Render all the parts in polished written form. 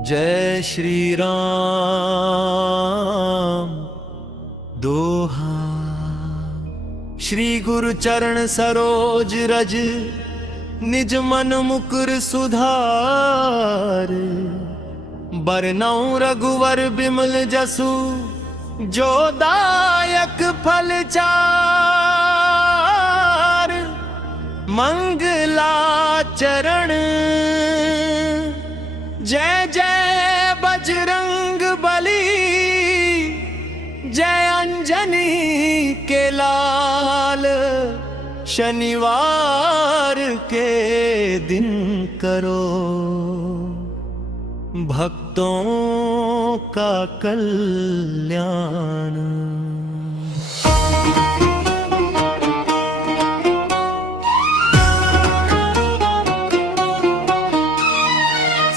जय श्री राम दोहा। श्री गुरु चरण सरोज रज, निज मन मुकुर सुधार। बरनउँ रघुवर बिमल जसु, जो दायक फल चार। मंगलाचरण जय जय बजरंग बली, जय अंजनी के लाल। शनिवार के दिन करो भक्तों का कल्याण।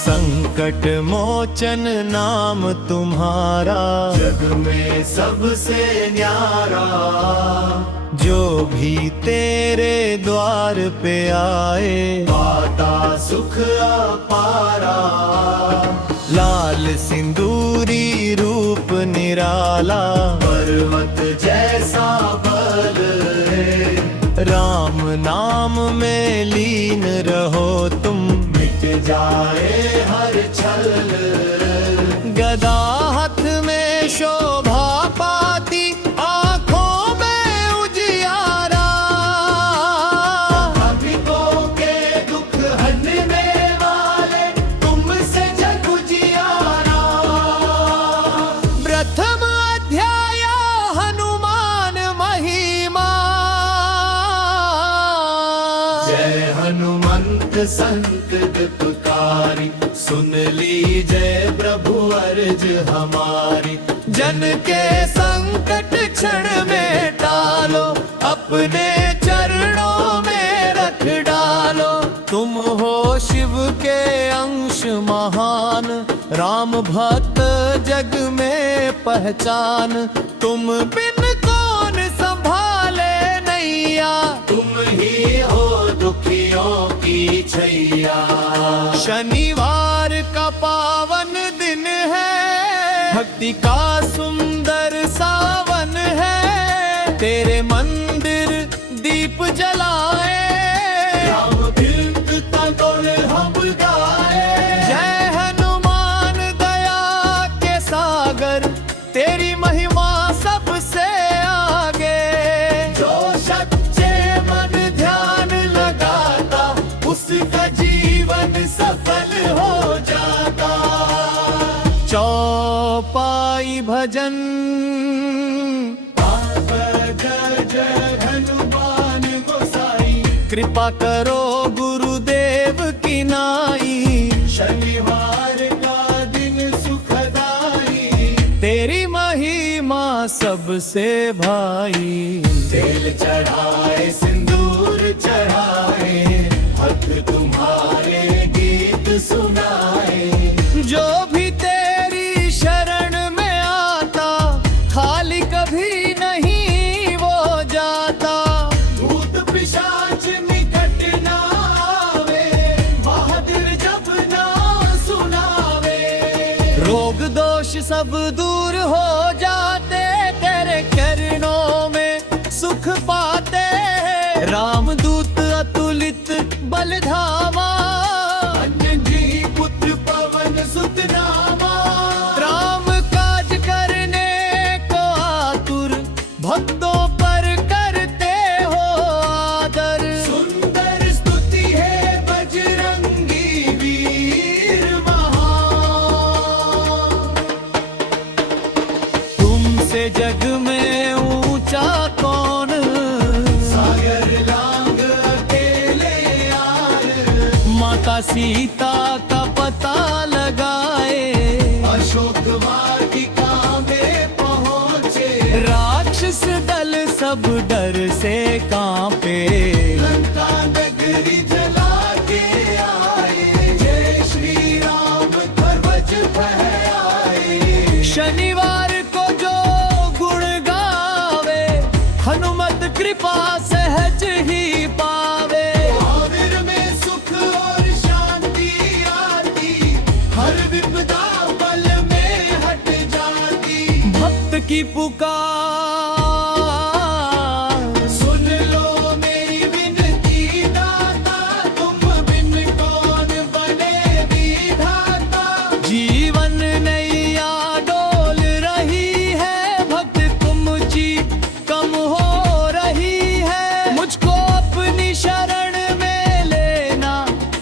संकट मोचन नाम तुम्हारा, जग में सबसे न्यारा। जो भी तेरे द्वार पे आए, पाता सुख अपारा। लाल सिंदूरी रूप निराला, पर्वत जैसा बल है। राम नाम में लीन रहो तुम, मिट जाए हर छल। गदा हाथ में शोभा पाती, आंखों में उजियारा। भाविकों के दुख हरने वाले, तुमसे जग उजियारा। प्रथम अध्याय हनुमान महिमा। जय हनुमंत संत दुखकारी, सुन लीजिए प्रभु अर्ज हमारी। जन के संकट क्षण में टालो, अपने चरणों में रख डालो। तुम हो शिव के अंश महान, राम भक्त जग में पहचान। तुम बिन कौन संभाले नैया, तुम ही हो दुखियों की छैया। शनिवार का पावन दिन है, भक्ति का सुंदर सावन है। तेरे मंदिर दीप जलाए, राम कीर्तन हम गाए। जय हनुमान दया के सागर, तेरी महिमा सबसे आगे। जो सच्चे मन ध्यान लगाता, उसका जीवन सफल हो जाता। चौपाई भजन जय हनुमान गोसाई। कृपा करो गुरुदेव की नाई, शनिवार का दिन सुखदाई। तेरी महिमा सबसे भाई। तेल चढ़ाए सिंदूर चढ़ाए, भक्त तुम्हारे गीत सुनाए। जो भी तेरी शरण में आता, खाली कभी नहीं वो जाता। भूत पिशाच निकट ना आवे, बहादुर जब ना सुनावे। रोग दोष सब दूर हो जाते, तेरे चरणों में सुख पाते। रामदूत अतुलित बलधामा, अंजनी पुत्र पवन सुत नामा। राम काज करने को आतुर, भक्तों पर करते हो आदर। सुंदर स्तुति है बजरंगी वीर महान। तुमसे जग में ऊंचा कौन, सागर लांग अकेले यार। माता सीता का पता लगाए, अशोक वाटिका में पहुंचे। राक्षस दल सब डर से कांपे, लंका नगरी जला के आए। जय श्री राम ध्वज फहराए। शनिवार को जो गुण गावे, हनुमत कृपा सहज ही पावे। आमिर में सुख और शांति आती, हर विपदा की पुकार। सुन लो मेरी विनती दाता, तुम बिन कौन बने विधाता। जीवन नैया डोल रही है, भक्त तुमची कम हो रही है। मुझको अपनी शरण में लेना,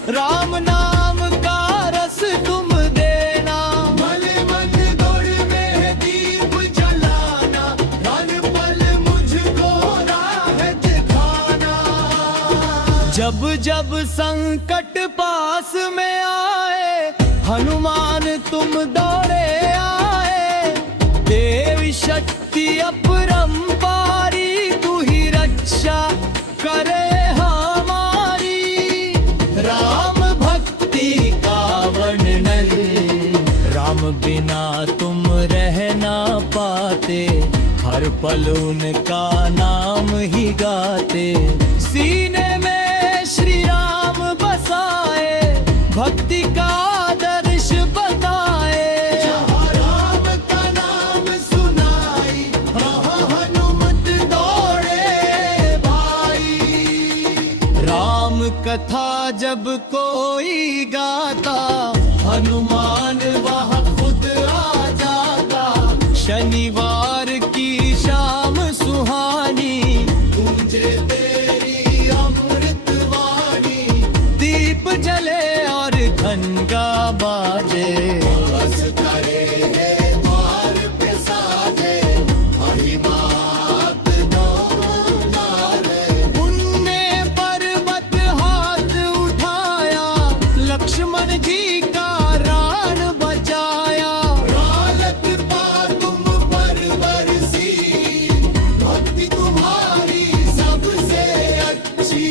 राम नाम का रस तुम देना। मल मन दौड़ में दीप जलाना, हर पल मुझको राह दिखाना। जब जब संकट पास में आए, हनुमान तुम दौड़े आए। देवी शक्ति अपरंपारी, तू ही रक्षा करे हमारी। राम भक्ति का वर्णन, राम बिना तुम रह ना पाते। हर पल उनका नाम ही गाते। सीने में श्री राम बसाए, भक्ति का आदर्श बताए। जहाँ राम का नाम सुनाई, वहाँ हनुमत दौड़े भाई। राम कथा जब कोई गाता, हनुमान वहाँ खुद आ जाता। शनिवार की शाम सुहानी, गूंजे तेरी अमृतवाणी। दीप जले और घंटा बाजे, बस करे है द्वार पे साजे। महिमा उनने पर्वत हाथ उठाया, लक्ष्मण जी का प्राण बचाया। रालत पा तुम पर बरसी, भक्ति तुम्हारी सबसे अच्छी।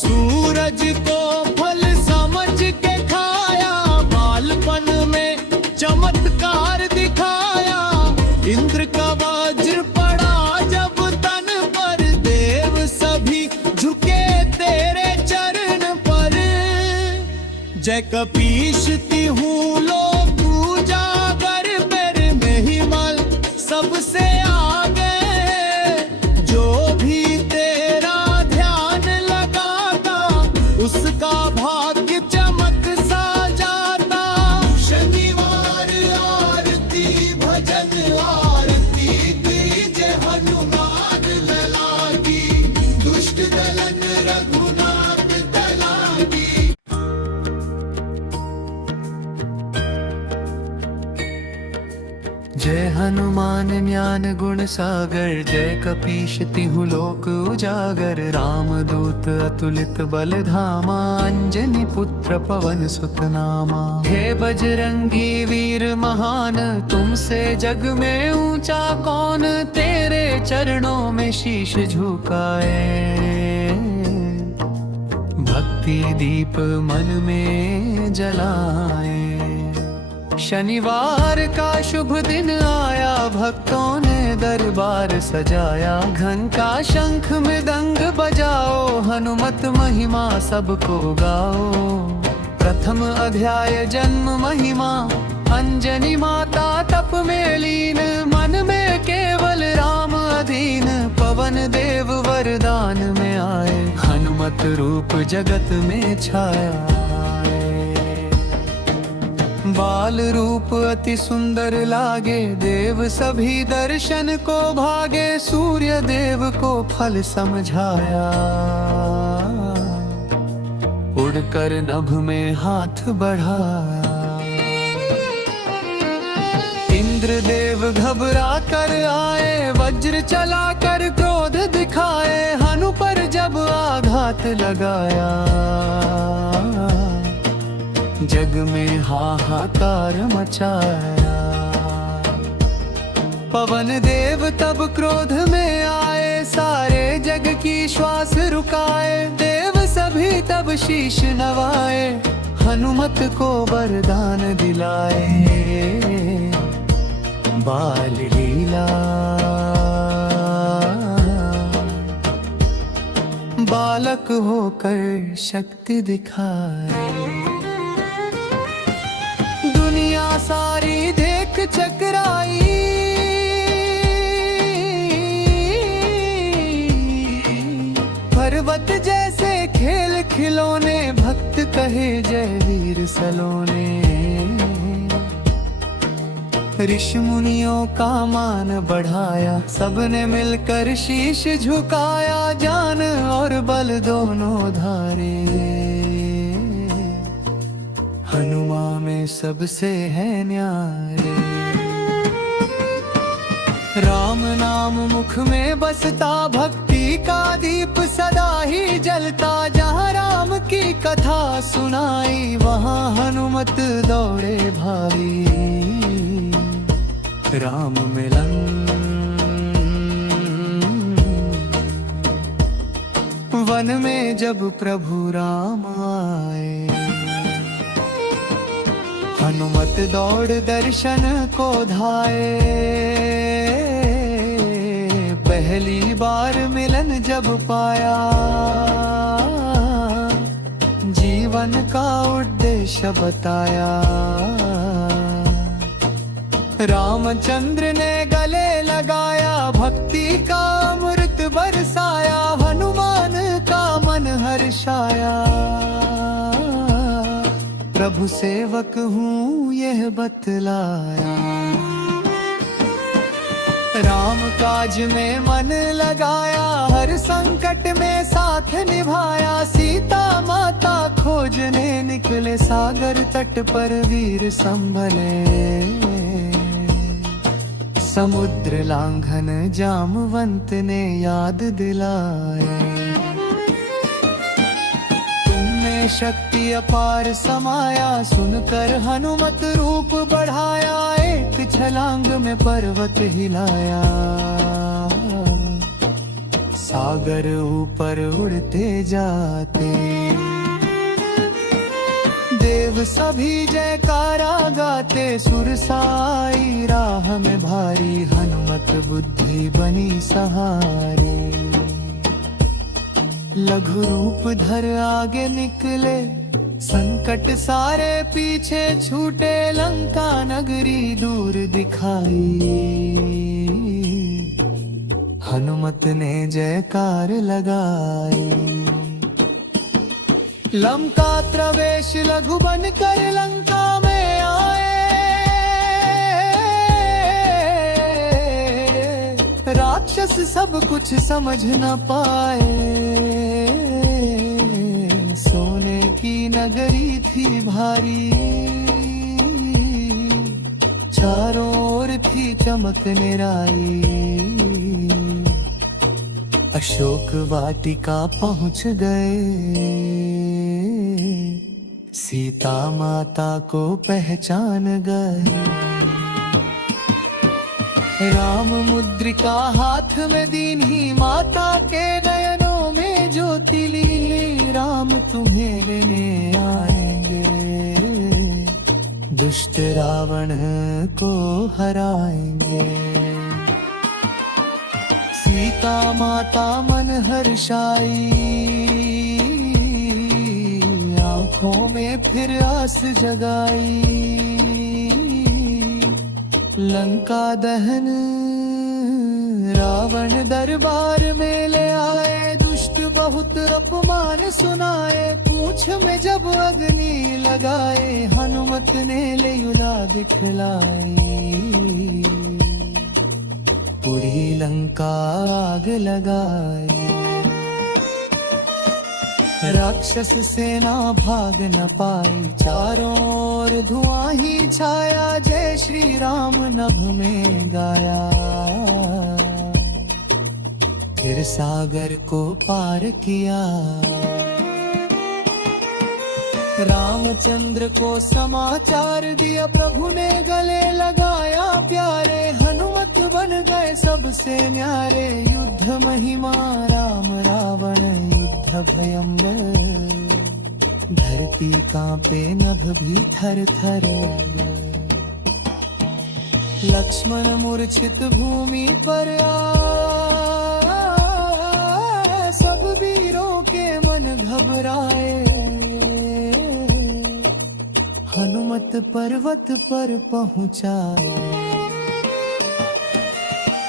सूरज को फल समझ के खाया, बालपन में चमत्कार दिखाया। इंद्र का वज्र पड़ा जब तन पर, देव सभी झुके तेरे चरण पर। जय कपीश तिहु लोक उजागर, मेरे महिमल सबसे आगे। जो भी तेरा ध्यान लगाता, उसका भाग्य चमक सा जाता। शनिवार आरती भजन आरती, कीजे हनुमान लला की। दुष्ट दलन रघुनाथ दला की। जय हनुमान ज्ञान गुण सागर, जय कपीश तिहु लोक उजागर। राम दूत अतुलित बल धामा, अंजनी पुत्र पवन सुत नामा। हे बजरंगी वीर महान, तुमसे जग में ऊंचा कौन। तेरे चरणों में शीश झुकाए, भक्ति दीप मन में जलाए। शनिवार का शुभ दिन आया, भक्तों ने दरबार सजाया। घंटा शंख मृदंग बजाओ, हनुमत महिमा सबको गाओ। प्रथम अध्याय जन्म महिमा, अंजनी माता तप में लीन। मन में केवल राम अधीन, पवन देव वरदान में आए। हनुमत रूप जगत में छाया। बाल रूप अति सुंदर लागे, देव सभी दर्शन को भागे। सूर्य देव को फल समझाया, उड़कर नभ में हाथ बढ़ाया। इंद्र देव घबरा कर आए, वज्र चला कर क्रोध दिखाए। हनु पर जब आघात लगाया, जग में हाहाकार मचाया। पवन देव तब क्रोध में आए, सारे जग की श्वास रुकाए। देव सभी तब शीश नवाए, हनुमत को वरदान दिलाए। बाल लीला बालक होकर शक्ति दिखाए। दुनिया सारी देख चकराई, खिलौने भक्त कहे जय वीर सलोने। ऋषि मुनियों का मान बढ़ाया, सबने मिलकर शीश झुकाया, जान और बल दोनों धारे। हनुमान में सबसे है न्यारे। राम नाम मुख में बसता, भक्ति का दीप सदा ही जलता। जहाँ राम की कथा सुनाई, वहाँ हनुमत दौड़े भाई। राम मिलन वन में जब प्रभु राम आए, हनुमत दौड़ दर्शन को धाए। पहली बार मिलन जब पाया, जीवन का उद्देश्य बताया। रामचंद्र ने गले लगाया, भक्ति का अमृत बरसाया। हनुमान का मन हर्षाया, प्रभु सेवक हूँ यह बतलाया। राम काज में मन लगाया, हर संकट में साथ निभाया। सीता माता खोजने निकले, सागर तट पर वीर संभले। समुद्र लांघन जामवंत ने याद दिलाए। तुमने शक्ति अपार समाया, सुनकर हनुमत रूप बढ़ाया। एक छलांग में पर्वत हिलाया, सागर ऊपर उड़ते जाते। देव सभी जयकारा गाते, सुरसाई राह में भारी। हनुमत बुद्धि बनी सहारे, लघु रूप धर आगे निकले। संकट सारे पीछे छूटे, लंका नगरी दूर दिखाई। हनुमत ने जयकार लगाई। लंका प्रवेश लघु बन कर लंका में आए। राक्षस सब कुछ समझ न पाए। सोने की नगरी थी भारी, चारों ओर थी चमक निराई। अशोक वाटिका पहुंच गए, सीता माता को पहचान गए। राम मुद्रिका हाथ में दीनी, माता के नयनों में ज्योति लीली। राम तुम्हें लेने आएंगे, दुष्ट रावण को हराएंगे। सीता माता मन हर्षाई, आँखों में फिर आस जगाई। लंका दहन रावण दरबार में ले आए। दुष्ट बहुत अपमान सुनाए, पूंछ में जब अग्नि लगाए। हनुमत ने लेयुला दिखलाई, पूरी लंका आग लगाई। राक्षस सेना भाग न पाई, चारों ओर धुआं ही छाया। जय श्री राम नभ में गाया, फिर सागर को पार किया। रामचंद्र को समाचार दिया, प्रभु ने गले लगाया प्यारे। हनुमत बन गए सबसे न्यारे, युद्ध महिमा राम रावण युद्ध भयंकर। धरती कांपे नभ भी थर थर, लक्ष्मण मूर्छित भूमि पर सब वीरों के मन घबराए। हनुमत पर्वत पर पहुंचा,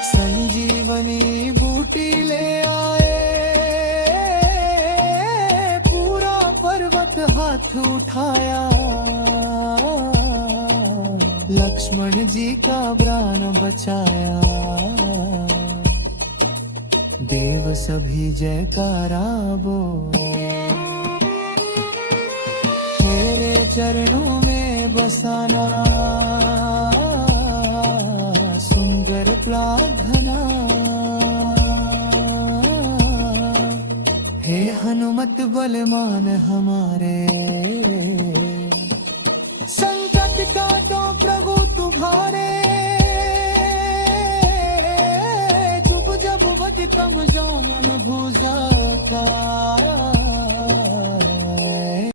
संजीवनी बूटी ले आए। पूरा हाथ उठाया, लक्ष्मण जी का प्राण बचाया। देव सभी जयकारा बोले, तेरे चरणों में बसाना सुंदर प्रार्थना। हे हनुमत बलवान हमारे, संकट काटो प्रभु तुम्हारे। जुब जब वज तम जान भुजाता,